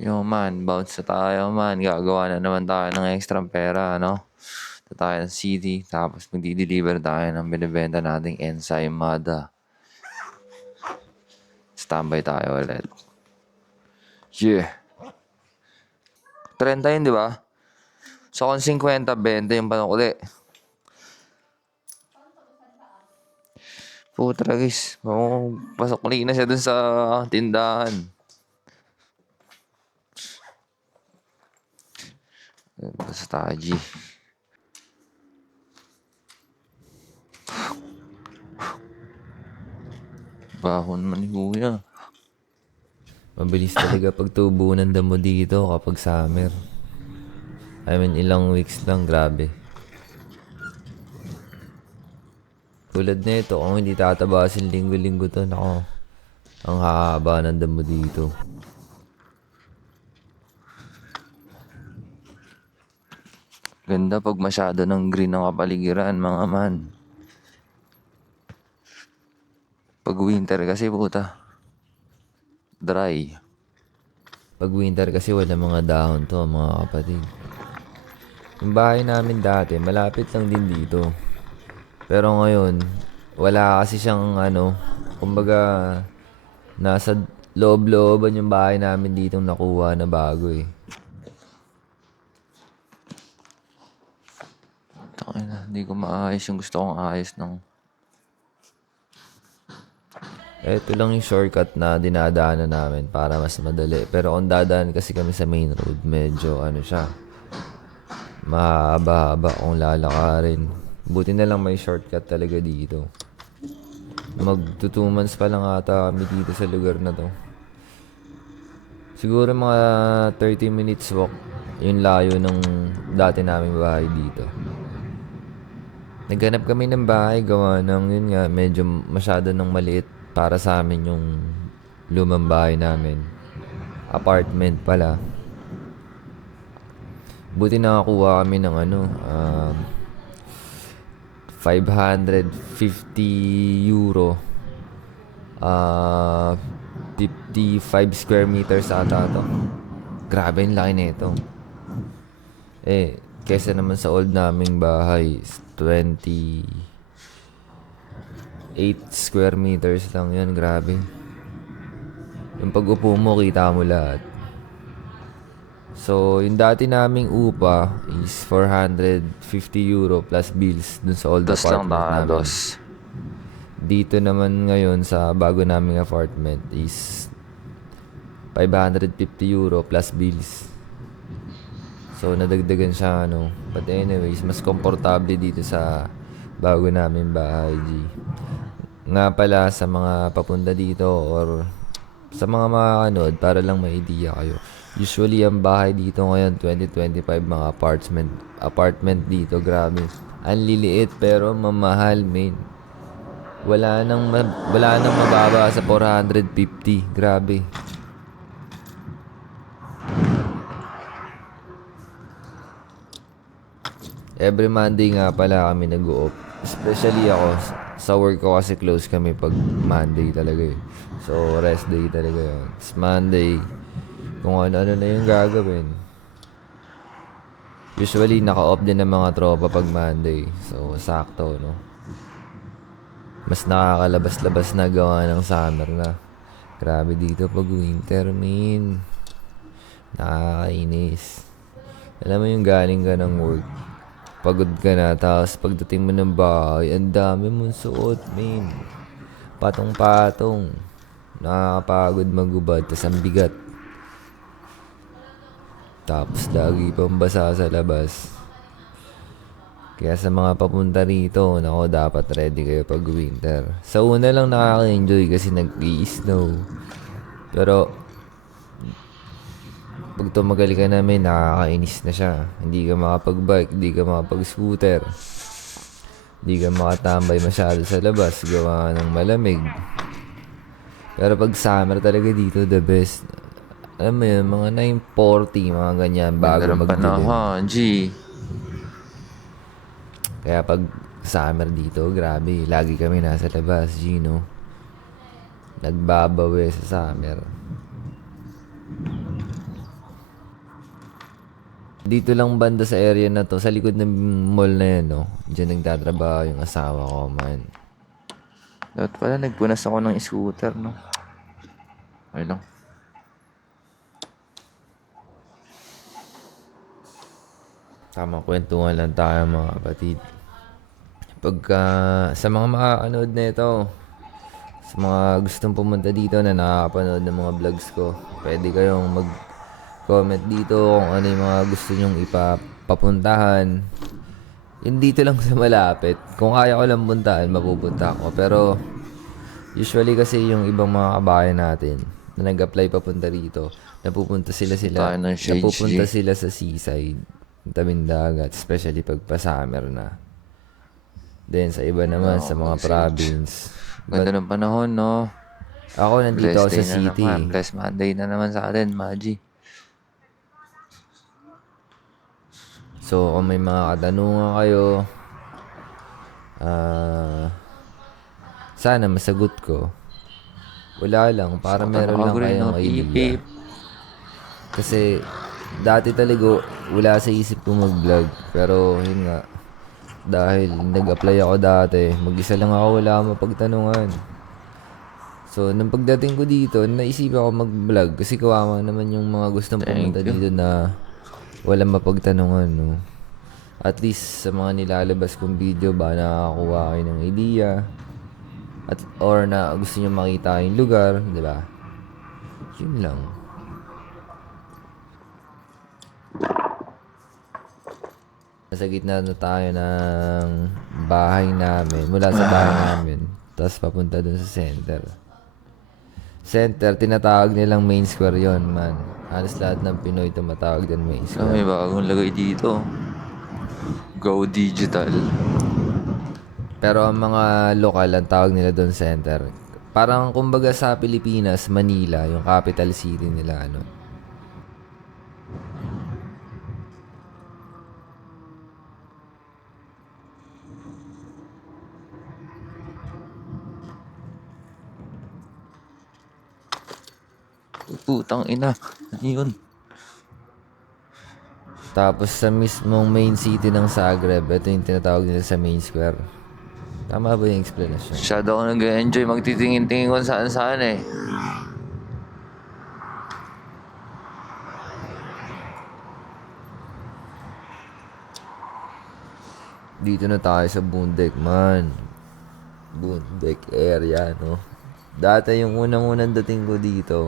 Yo man, bounce na tayo man. Gagawa na naman tayo ng extra pera, no? Ito tayo ng CD, tapos magdi-deliver tayo ng binibenta nating ensaymada. Standby tayo ulit. Yeah. 30 yun, di ba? So, kung 50, 20 yung panukuli. Puta guys, pasok na siya dun sa tindahan. Basta tayo, G. Bahon man ni Kuya. Mabilis talaga pagtubo ng damo dito kapag summer. I mean, ilang weeks lang, grabe. Tulad na ito, kung hindi tatabasin linggo-linggo to, nako, ang hahaba ng damo dito. Ganda pag masyado ng green ang kapaligiran, mga man. Pag winter kasi, puta, dry. Pag winter kasi wala mga dahon to, mga kapatid. Yung bahay namin dati, malapit lang din dito. Pero ngayon, wala kasi siyang kumbaga, nasa loob-looban yung bahay namin ditong nakuha na bago eh. Takina, hindi ko maayos yung gusto kong ayos ng... Ito lang yung shortcut na dinadaanan namin para mas madali. Pero kung dadaan kasi kami sa main road, medyo siya, mahaba-haba kung lalakarin. Buti na lang may shortcut talaga dito. Mag 2 months pa lang ata kami dito sa lugar na to. Siguro mga 30 minutes walk yung layo ng dati naming bahay dito. Naghanap kami ng bahay, gawa ng yun nga, medyo masyado nang maliit para sa amin yung lumang bahay namin. Apartment pala. Buti nakakuha kami ng 550 euro. 55 square meters ata to. Grabe yung laki nito. Kesa naman sa old naming bahay, 28 square meters lang yun. Grabe. Yung pag-upo mo, kita mo lahat. So, yung dati naming upa is 450 euro plus bills dun sa old Dos lang apartment tayo, namin. dos. Dito naman ngayon sa bago naming apartment is 550 euro plus bills. So, nadagdagan siya, But anyways, mas komportable dito sa bago namin bahay, G. Nga pala, sa mga papunta dito or sa mga makakanood, para lang may idea kayo. Usually, ang bahay dito ngayon, 2025, mga apartment dito, grabe. Ang liliit pero mamahal, man. Wala nang mababa sa 450. Grabe. Every Monday nga pala kami nag-o-off. Especially ako, sa work ko kasi close kami pag Monday talaga eh. So, rest day talaga yun. It's Monday, kung ano-ano na yung gagawin. Usually, naka-off din ng mga tropa pag Monday. So, sakto, no? Mas nakakalabas-labas na gawa ng summer na. Grabe dito pag winter, min. Nakakainis. Alam mo yung galing ka ng work, pagod ka na, tapos pagdating mo ng bahay, ang dami mong suot, min. Patong-patong. Nakakapagod magubad, tas ang bigat. Tapos lagi pang basa sa labas. Kaya sa mga papunta rito, nako, dapat ready kayo pag winter. Sa una lang nakaka-enjoy kasi nag-i-snow. Pero pag tumagal ka na, may nakakainis na siya. Hindi ka makapag-bike, hindi ka makapag-scooter. Hindi ka makatambay masyado sa labas, gawa ng malamig. Pero pag summer talaga dito, the best. Alam mo yun, mga 9:40, mga ganyan, bago Ganda ng magdilim. panahon, G. Kaya pag summer dito, grabe, lagi kami nasa labas, Gino. Nagbabawi sa summer. Dito lang banda sa area na to, sa likod ng mall na yan, no? Diyan nagtatrabaho yung asawa ko, man. Dapat pala nagpunas ako ng scooter, no? Okay lang. Tamang kwentuhan lang tayo mga kapatid. Pagka sa mga makakanood na ito, sa mga gustong pumunta dito na nakakapanood ng mga vlogs ko, pwede kayong mag-comment dito kung ano yung mga gusto nyong ipapuntahan. Yun dito lang sa malapit. Kung kaya ko lang puntahan, mapupunta ako. Pero usually kasi yung ibang mga kabayan natin na nag-apply papunta rito, napupunta Tayo ng shades, napupunta G. sila sa seaside, tabing dagat, especially pag pa-summer na. Then sa iba naman, sa mga province. Ganda ng panahon, no? Ako nandito ako Blessed sa day na city. naman. Blessed Monday na naman sa atin, Maji. So kung may mga katanungan kayo, sana masagot ko. Wala lang, para meron lang Nakagrin, kayong no? idea. Pip. Kasi dati talaga wala sa isip ko mag-vlog. Pero yun nga, dahil nag-apply ako dati, mag-isa lang ako, wala akong mapagtanungan. So, nung pagdating ko dito, naisip ako mag-vlog kasi kawawa naman yung mga gustong pumunta Thank you. dito na walang mapagtanungan, no? At least sa mga nilalabas kong video ba nakakakuha kayo ng idea or na gusto nyo makita yung lugar, di ba? Yun lang. Nasa gitna na tayo ng bahay namin, mula sa bahay namin, tapos papunta dun sa center. Center, tinatawag nilang main square yon, man. Halos lahat ng Pinoy tumatawag din main So, may square. bagong lagay dito. Go Digital. Pero ang mga lokal, ang tawag nila doon center. Parang kumbaga sa Pilipinas, Manila, yung capital city nila, ano. Putang ina. Ano yun? Tapos sa mismong main city ng Zagreb, ito yung tinatawag nila sa main square. Tama ba yung explanation? Masyado ako nag-enjoy. Magtitingin-tingin kung saan-saan eh. Dito na tayo sa Bundek, man. Bundek area, no? Dati yung unang-unang dating ko dito,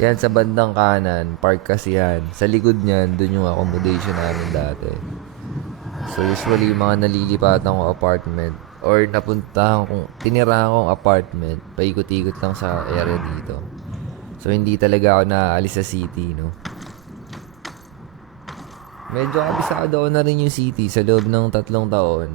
yan sa bandang kanan, park kasi yan. Sa likod niyan, dun yung accommodation namin dati. So usually yung mga nalilipatan kong apartment or napuntahan kong, tinirahan kong apartment, paikot-ikot lang sa area dito. So hindi talaga ako naaalis sa city, no? Medyo kabisado ako na rin yung city sa loob ng 3 taon.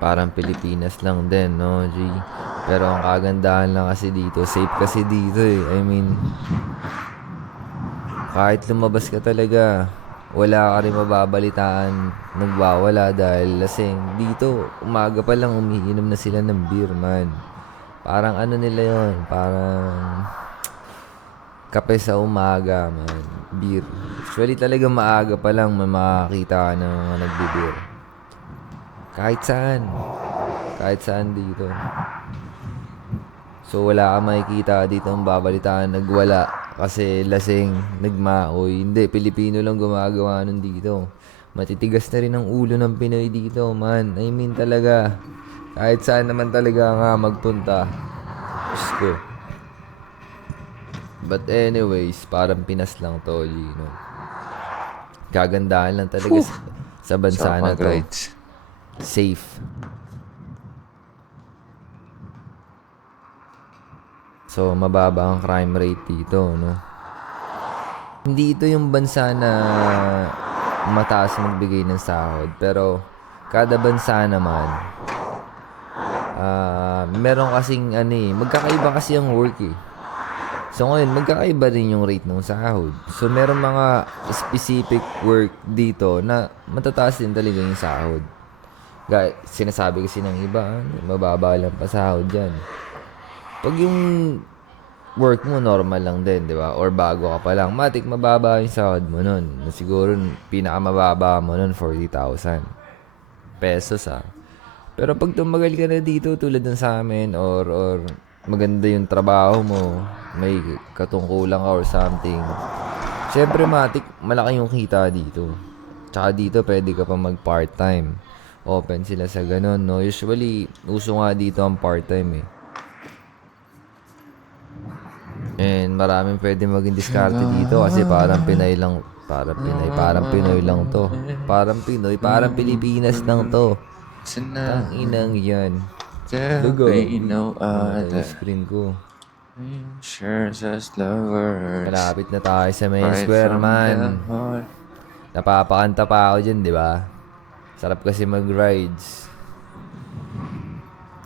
Parang Pilipinas lang din, no, G? Pero ang kagandahan lang kasi dito, safe kasi dito eh. I mean, kahit lumabas ka talaga, wala ka rin mababalitaan nagwawala dahil lasing. Dito, umaga pa lang umiinom na sila ng beer, man. Parang ano nila yon, parang kape sa umaga, man. Beer. Usually talaga maaga pa lang may makakita ka ng mga nagbe-beer. Kahit saan. Kahit saan dito. So wala kang makikita dito ang babalitaan nagwala kasi lasing, nagmaoy. Hindi, Pilipino lang gumagawa nun dito. Matitigas na rin ang ulo ng Pinoy dito, man. I mean talaga. Kahit saan naman talaga nga magpunta. Diyos ko. But anyways, parang Pinas lang to, you know. Kagandahan lang talaga sa bansa Sarap na to. mag-rides. Safe. So, mababa ang crime rate dito, no? Hindi ito yung bansa na mataas magbigay ng sahod. Pero, kada bansa naman, meron kasing, magkakaiba kasi ang work eh. So ngayon, magkakaiba rin yung rate ng sahod. So meron mga specific work dito na matataas din talaga yung sahod. Sinasabi kasi ng iba, mababa lang pa sahod dyan. Pag yung work mo normal lang din, di ba? Or bago ka pa lang, matik mababa yung sahod mo nun. Siguro pinakamababa mo nun 40,000 pesos Pero pag tumagal ka na dito tulad ng sa amin or maganda yung trabaho mo, may katungkulan ka or something, syempre matik malaki yung kita dito. Tsaka dito pwede ka pa mag part-time. Open sila sa ganun, no? Usually, uso nga dito ang part-time And maraming pwede maging diskarte dito kasi parang Pinay lang, parang Pinoy lang to. Parang Pinoy, parang Pilipinas lang to. Tanginang yan. Lugo. Yung screen ko. Malapit na tayo sa main square, man. Napapakanta pa ako dyan, di ba? Sarap kasi mag-rides.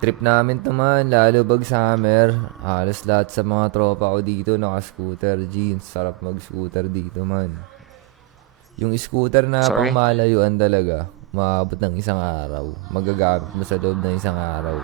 Trip namin to man, lalo pag summer. Halos lahat sa mga tropa ko dito naka-scooter, jeans. Sarap mag-scooter dito man. Yung scooter na pang malayuan talaga, maabot ng isang araw. Magagamit mo sa loob ng isang araw.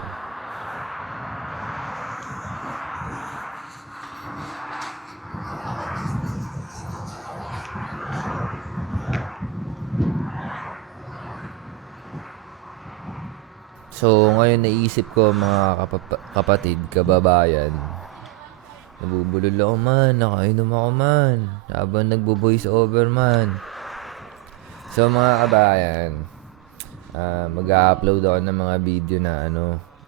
So, ngayon naisip ko mga kapatid, kababayan. Nabubulol ako man, nakainom ako man, habang nagbo-voice over man. So, mga kabayan, mag-upload ako ng mga video na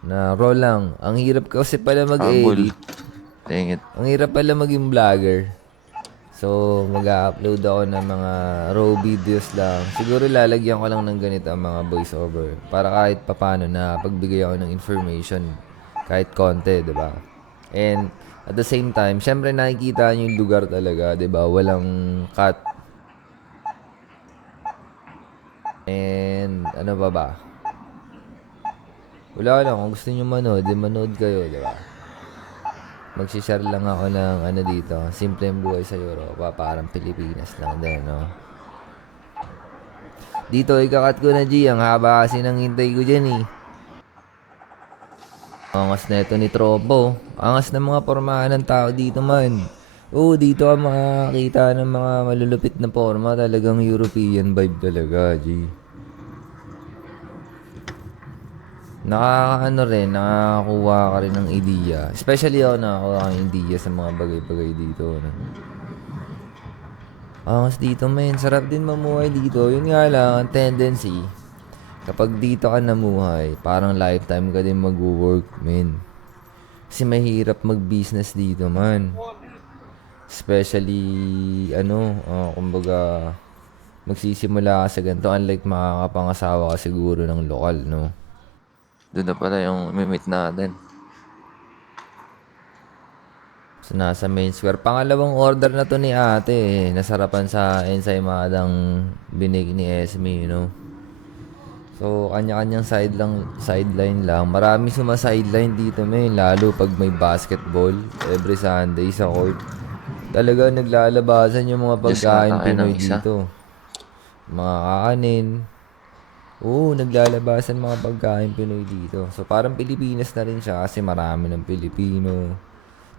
na raw lang. Ang hirap kasi pala mag-edit. Dang it. Ang hirap pala maging vlogger. So, mag-upload ako ng mga raw videos lang. Siguro lalagyan ko lang ng ganito ang mga voiceover. Para kahit papano na pagbigay ako ng information. Kahit konti, di ba? And at the same time, syempre nakikita nyo yung lugar talaga, di ba? Walang cut. And ano ba? Wala lang. Kung gusto nyo manood, manood kayo, di ba? Magsishare lang ako ng dito. Simpleng buhay sa Europa. Parang Pilipinas lang din, no? Dito, ikakat ko na, G. Ang haba kasi nang hintay ko dyan, Angas na ito ni Tropo. Angas na mga pormahan ng tao dito, man. Oo, dito ang makakita ng mga malulupit na porma. Talagang European vibe talaga, G. Nakakakuha ka rin ng ideya. Especially ako nakakuha ng ideya sa mga bagay-bagay dito. Angas dito, men. Sarap din mamuhay dito. Yun nga lang, ang tendency, kapag dito ka namuhay, parang lifetime ka din mag-work, men. Kasi mahirap mag-business dito, man. Especially, kumbaga, magsisimula ka sa ganito. Unlike makakapangasawa ka siguro ng lokal, no? Doon na pala yung mimit natin. So, nasa main square. Pangalawang order na to ni ate, Nasarapan sa ensaymadang binig ni Esme, So, kanya-kanyang sideline lang. Marami suma-sideline dito, men. Lalo pag may basketball every Sunday sa court. Talaga naglalabasan yung mga pagkain Pinoy dito. Mga kakanin. Oo, naglalabasan mga pagkain Pinoy dito. So, parang Pilipinas na rin siya kasi marami ng Pilipino.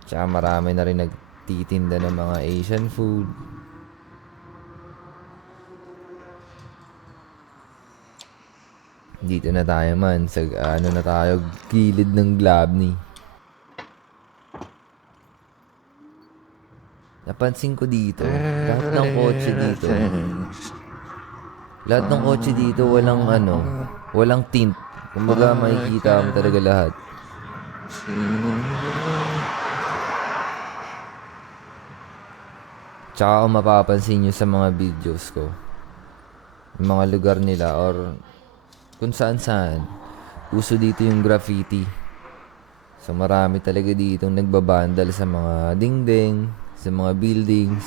Tsaka marami na rin nagtitinda ng mga Asian food. Dito na tayo, man. Sa, na tayo, gilid ng Glabny. Napansin ko dito, lahat ng kotse dito, walang tint. Kumbaga makikita mo talaga lahat. Tsaka kung mapapansin nyo sa mga videos ko, yung mga lugar nila or kung saan-saan, uso dito yung graffiti. So marami talaga dito nagbabandal sa mga dingding, sa mga buildings.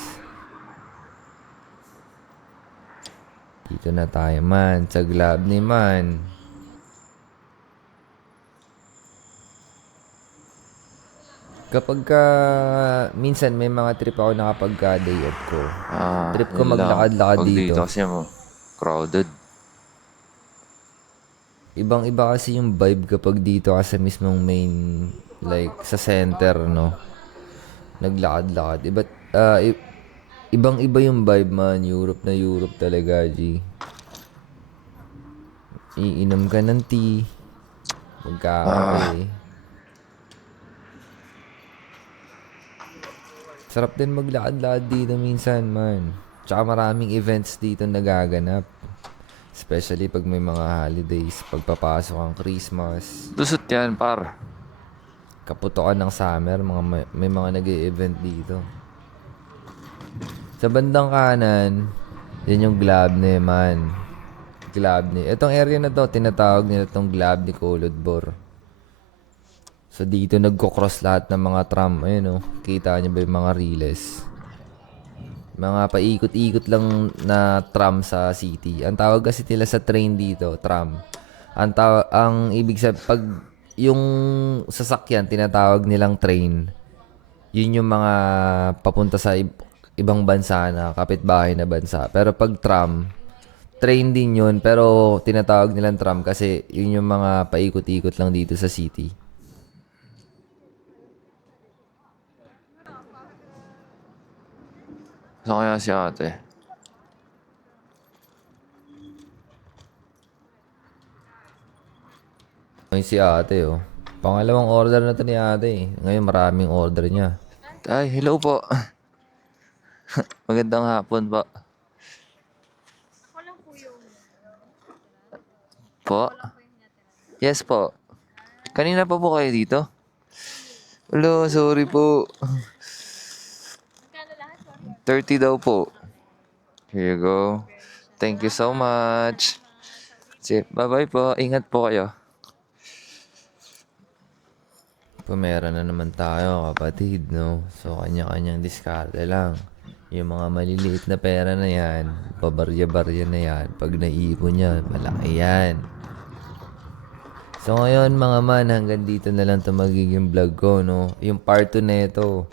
Dito na tayo, man. Sa Glabny, man. minsan may mga trip ako na kapag day off ko. Trip ko Yun lang. maglakad-lakad Pag dito. dito kasi mo, crowded. Ibang-iba kasi yung vibe kapag dito ka sa mismong main, like sa center, no? Naglakad-lakad. Ibang-iba yung vibe, man. Europe na Europe talaga, G. Iinom ka ng tea. Magkakape. Sarap din maglakad-lakad dito minsan, man. Tsaka maraming events dito nagaganap. Especially pag may mga holidays, pagpapasok ang Christmas, Lusot yan, par. kaputokan ng summer, may mga nag-e-event dito. Sa bandang kanan, yan yung Glabne, man. Glabne. Itong area na to, tinatawag nila itong Glabne Kolodbor. So dito nagko-cross lahat ng mga tram. Ayun, oh. Kita niyo ba yung mga riles? Mga paikot-ikot lang na tram sa city. Ang tawag kasi nila sa train dito, tram. Ang ibig sabihin, pag yung sasakyan, tinatawag nilang train, yun yung mga papunta sa ibang bansa na kapitbahay na bansa. Pero pag tram, train din yun, pero tinatawag nilang tram kasi yun yung mga paikot-ikot lang dito sa city. Saan kaya si ate? Ay, si ate, oh. Pangalawang order na to ni ate, eh. Ngayon maraming order niya. Ay, hello po. Magandang hapon po. Po? Yes po. Kanina pa po kayo dito? Hello, sorry po. 30 daw po. Here you go. Thank you so much. Bye-bye po. Ingat po kayo. Pumera na naman tayo, kapatid, no? So, kanya-kanyang diskarte lang. Yung mga maliliit na pera na yan, pabarya-barya na yan. Pag naipon yan, malaki yan. So, ngayon, mga man, hanggang dito na lang ito magiging vlog ko, no? Yung part 2 na ito,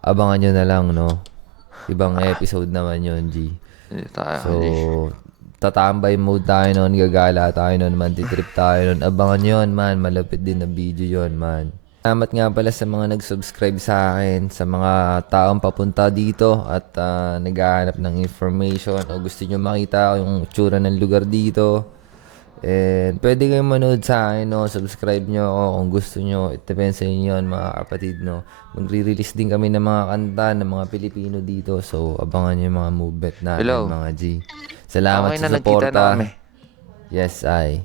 abangan nyo na lang, no? Ibang episode naman yun, G. Hindi tayo. So, tatambay mode tayo nun, gagala tayo nun, mantitrip tayo nun. Abangan nyo yun, man. Malapit din na video yun, man. Salamat nga pala sa mga nag-subscribe sa akin, sa mga taong papunta dito at naghahanap ng information o gusto nyo makita yung tsura ng lugar dito. And pwede kayong manood sa akin, no? Subscribe nyo ako kung gusto nyo. It depends sa inyo, mga kapatid, no? Magre-release din kami ng mga kanta ng mga Pilipino dito. So, abangan nyo yung mga movement natin, Hello. mga G. Salamat Okay sa na, nagkita na suporta. kami. Yes, I.